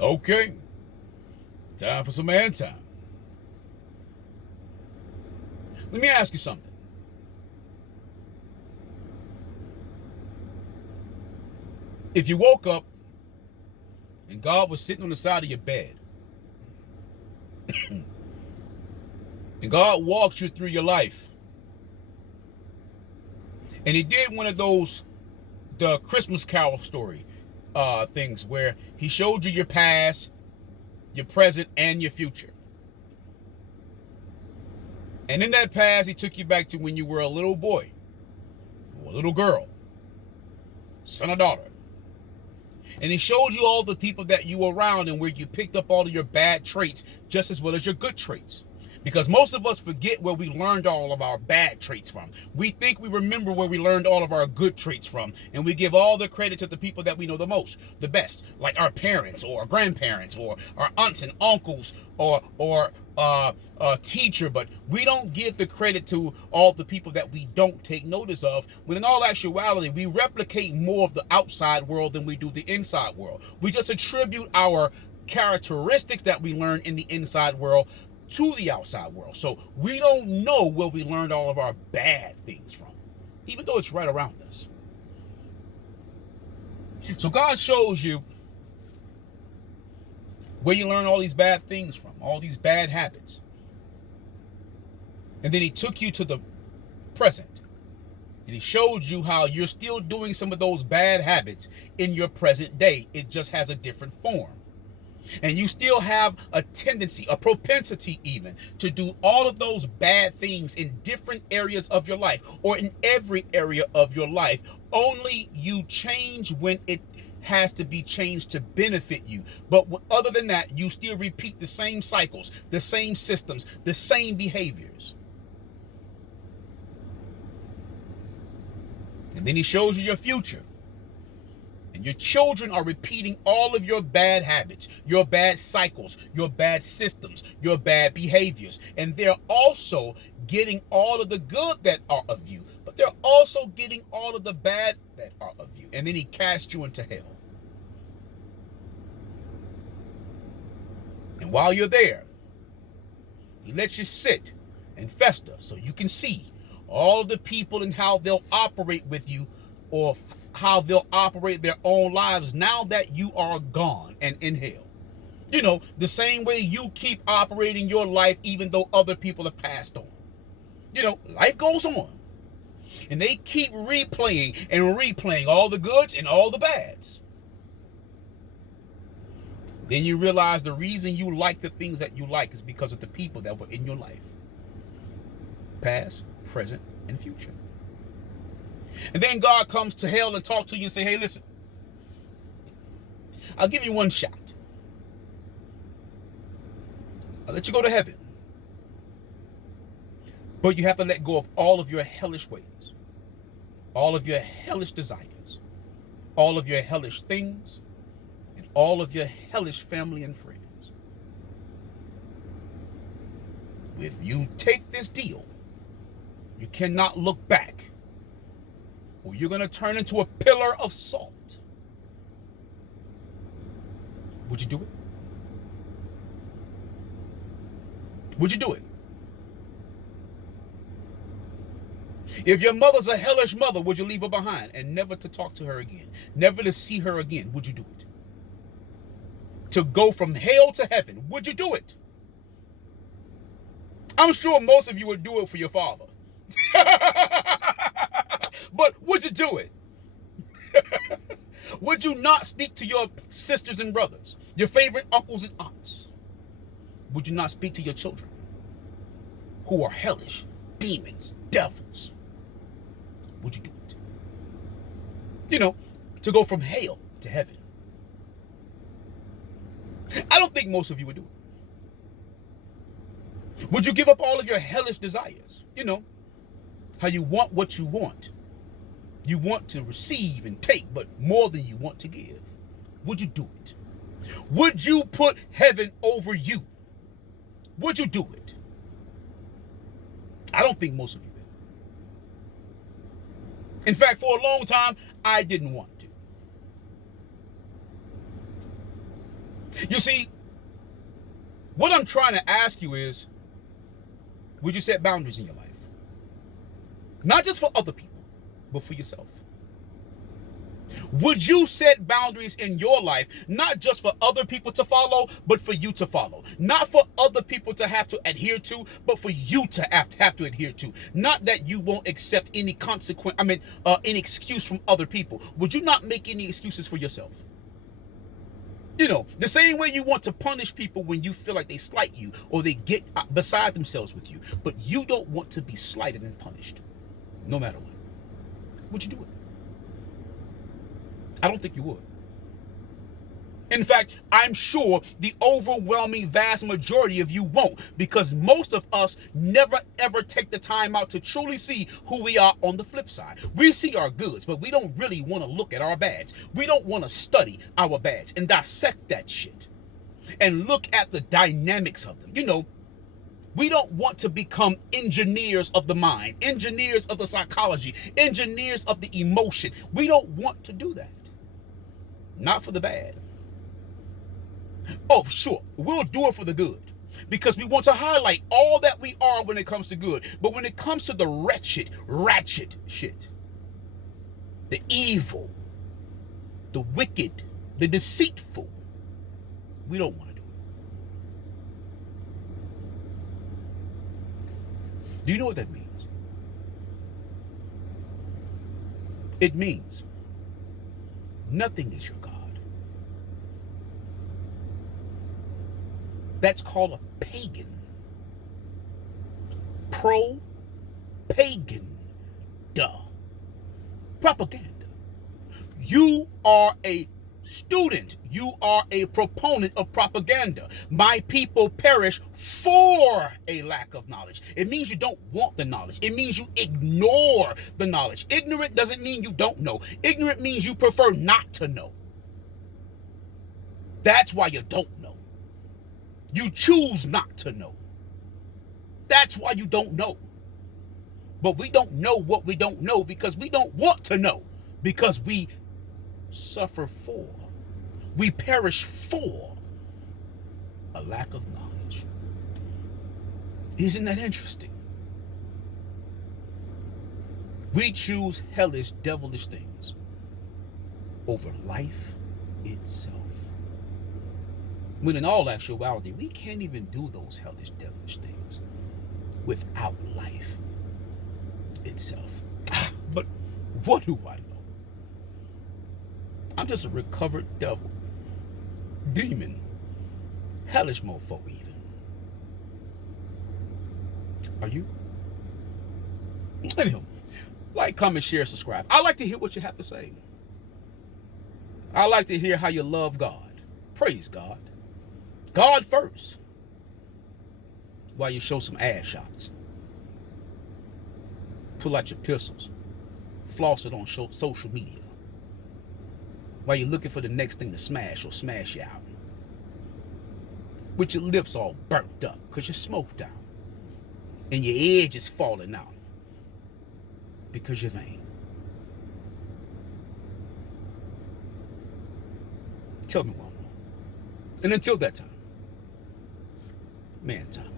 Okay, time for some man time. Let me ask you something. If you woke up and God was sitting on the side of your bed, and God walked you through your life, and He did one of those, the Christmas Carol story things where He showed you your past, your present, and your future. And in that past, He took you back to when you were a little boy, or a little girl, son or daughter. And He showed you all the people that you were around and where you picked up all of your bad traits just as well as your good traits. Because most of us forget where we learned all of our bad traits from. We think we remember where we learned all of our good traits from, and we give all the credit to the people that we know the most, the best, like our parents or our grandparents or our aunts and uncles or teacher, but we don't give the credit to all the people that we don't take notice of, when in all actuality, we replicate more of the outside world than we do the inside world. We just attribute our characteristics that we learn in the inside world to the outside world. So we don't know where we learned all of our bad things from, even though it's right around us. So God shows you where you learn all these bad things from, all these bad habits. And then He took you to the present. And He showed you how you're still doing some of those bad habits in your present day. It just has a different form. And you still have a tendency, a propensity even, to do all of those bad things in different areas of your life, or in every area of your life. Only you change when it has to be changed to benefit you. But other than that, you still repeat the same cycles, the same systems, the same behaviors. And then He shows you your future. And your children are repeating all of your bad habits, your bad cycles, your bad systems, your bad behaviors. And they're also getting all of the good that are of you, but they're also getting all of the bad that are of you. And then He casts you into hell. And while you're there, He lets you sit and fester so you can see all of the people and how they'll operate with you, or how they'll operate their own lives now that you are gone and in hell. You know, the same way you keep operating your life even though other people have passed on. You know, life goes on. And they keep replaying and replaying all the goods and all the bads. Then you realize the reason you like the things that you like is because of the people that were in your life. Past, present, and future. And then God comes to hell and talks to you and say, hey, listen, I'll give you one shot. I'll let you go to heaven. But you have to let go of all of your hellish ways, all of your hellish desires, all of your hellish things, and all of your hellish family and friends. If you take this deal, you cannot look back, or you're going to turn into a pillar of salt. Would you do it? Would you do it? If your mother's a hellish mother, would you leave her behind and never to talk to her again, never to see her again? Would you do it? To go from hell to heaven, would you do it? I'm sure most of you would do it for your father. But would you do it? Would you not speak to your sisters and brothers, your favorite uncles and aunts? Would you not speak to your children who are hellish, demons, devils? Would you do it? You know, to go from hell to heaven. I don't think most of you would do it. Would you give up all of your hellish desires? You know, how you want what you want. You want to receive and take, but more than you want to give. Would you do it? Would you put heaven over you? Would you do it? I don't think most of you will. In fact, for a long time, I didn't want to. You see, what I'm trying to ask you is, would you set boundaries in your life? Not just for other people, but for yourself. Would you set boundaries in your life, not just for other people to follow, but for you to follow? Not for other people to have to adhere to, but for you to have to adhere to. Not that you won't accept any consequence, any excuse from other people. Would you not make any excuses for yourself? You know, the same way you want to punish people when you feel like they slight you or they get beside themselves with you, but you don't want to be slighted and punished, no matter what. Would you do it? I don't think you would. In fact, I'm sure the overwhelming vast majority of you won't, because most of us never ever take the time out to truly see who we are on the flip side. We see our goods, but we don't really want to look at our bads. We don't want to study our bads and dissect that shit and look at the dynamics of them. You know, we don't want to become engineers of the mind, engineers of the psychology, engineers of the emotion. We don't want to do that. Not for the bad. Oh, sure, we'll do it for the good, because we want to highlight all that we are when it comes to good. But when it comes to the wretched, ratchet shit, the evil, the wicked, the deceitful, we don't want to do it. Do you know what that means? It means nothing is your God. That's called a pagan. Pro-pagan. Duh. Propaganda. You are a student. You are a proponent of propaganda. My people perish for a lack of knowledge. It means you don't want the knowledge. It means you ignore the knowledge. Ignorant doesn't mean you don't know. Ignorant means you prefer not to know. That's why you don't know. You choose not to know. That's why you don't know. But we don't know what we don't know because we don't want to know. Because we suffer for, we perish for a lack of knowledge. Isn't that interesting? We choose hellish, devilish things over life itself. When in all actuality, we can't even do those hellish, devilish things without life itself. But what do I know? I'm just a recovered devil, demon, hellish mofo even. Are you? Anyhow, like, comment, share, subscribe. I like to hear what you have to say. I like to hear how you love God. Praise God. God first, while you show some ass shots. Pull out your pistols. Floss it on social media. While you're looking for the next thing to smash or smash you out. With your lips all burnt up because you smoked out. And your edge is falling out because you're vain. Tell me one more. And until that time, man time.